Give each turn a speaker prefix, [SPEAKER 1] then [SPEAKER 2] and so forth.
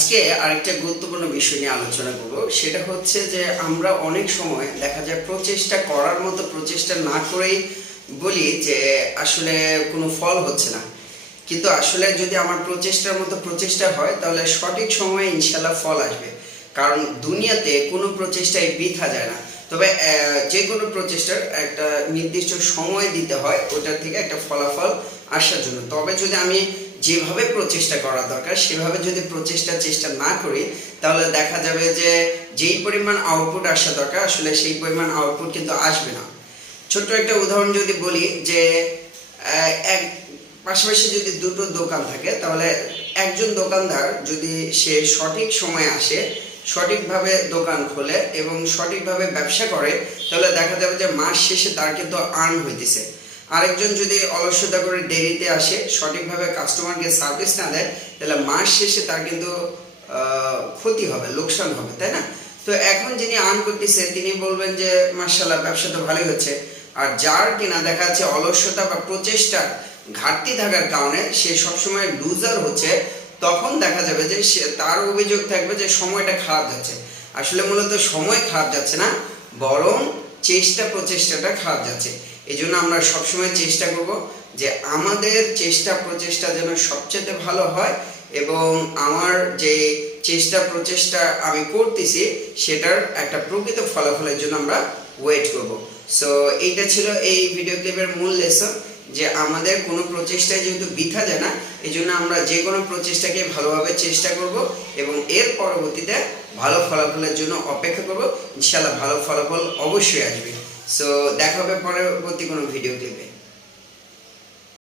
[SPEAKER 1] আজকে আরেকটা গুরুত্বপূর্ণ বিষয় নিয়ে আলোচনা করব। সেটা হচ্ছে যে আমরা অনেক সময় দেখা যায় প্রচেষ্টা করার মতো প্রচেষ্টা না করেই বলি যে আসলে কোনো ফল হচ্ছে না। কিন্তু আসলে যদি আমার প্রচেষ্টার মতো প্রচেষ্টা হয়, তাহলে সঠিক সময়ে ইনশাল্লাহ ফল আসবে। কারণ দুনিয়াতে কোনো প্রচেষ্টাই বৃথা যায় না। তবে যে কোনো প্রচেষ্টার একটা নির্দিষ্ট সময় দিতে হয়, ওটার থেকে একটা ফলাফল আসার জন্য। তবে যদি আমি যেভাবে প্রচেষ্টা করা দরকার, সেভাবে যদি প্রচেষ্টা চেষ্টা না করি, তাহলে দেখা যাবে যে যেই পরিমাণ আউটপুট আসা দরকার, আসলে সেই পরিমাণ আউটপুট কিন্তু আসবে না। ছোট্ট একটা উদাহরণ যদি বলি যে এক, পাশাপাশি যদি দুটো দোকান থাকে, তাহলে একজন দোকানদার যদি সে সঠিক সময়ে আসে, সঠিকভাবে দোকান খোলে এবং সঠিকভাবে ব্যবসা করে, তাহলে দেখা যাবে যে মাস শেষে তার কিন্তু আর্ন হইতেছে। আরেকজন যদি অলসতা করে দেরিতে আসে, সঠিকভাবে কাস্টমারকে সার্ভিস না দেয়, তাহলে মাস শেষে তার কিন্তু ক্ষতি হবে, লোকসান হবে, তাই না? তো এখন যিনি আর্ন করতেছে, তিনি বলবেন যে মার্শাল্লাহ ব্যবসা তো ভালোই হচ্ছে। আর যার কিনা দেখা যাচ্ছে অলস্যতা বা প্রচেষ্টা ঘাটতি থাকার কারণে সে সবসময় লুজার হচ্ছে, তখন দেখা যাবে যে সে, তার অভিযোগ থাকবে যে সময়টা খারাপ যাচ্ছে। আসলে মূলত সময় খারাপ যাচ্ছে না, বরং চেষ্টা প্রচেষ্টাটা খারাপ যাচ্ছে। এই জন্য আমরা সবসময় চেষ্টা করব যে আমাদের চেষ্টা প্রচেষ্টা যেন সবচেয়ে ভালো হয় এবং আমার যে চেষ্টা প্রচেষ্টা আমি করতেছি সেটার একটা প্রকৃত ফলাফলের জন্য আমরা ওয়েট করব। সো এইটা ছিল এই ভিডিও ক্লিপের মূল লেসন যে আমাদের কোনো প্রচেষ্টায় যেহেতু বৃথা যায় না এই জন্য আমরা যে কোনো প্রচেষ্টাকে ভালোভাবে চেষ্টা করব এবং এর পরবর্তীতে ভালো ফলাফলের জন্য অপেক্ষা করব। ইনশাল্লাহ ভালো ফলাফল অবশ্যই আসবে। সো দেখা হবে পরবর্তী কোনো ভিডিও ক্লিপে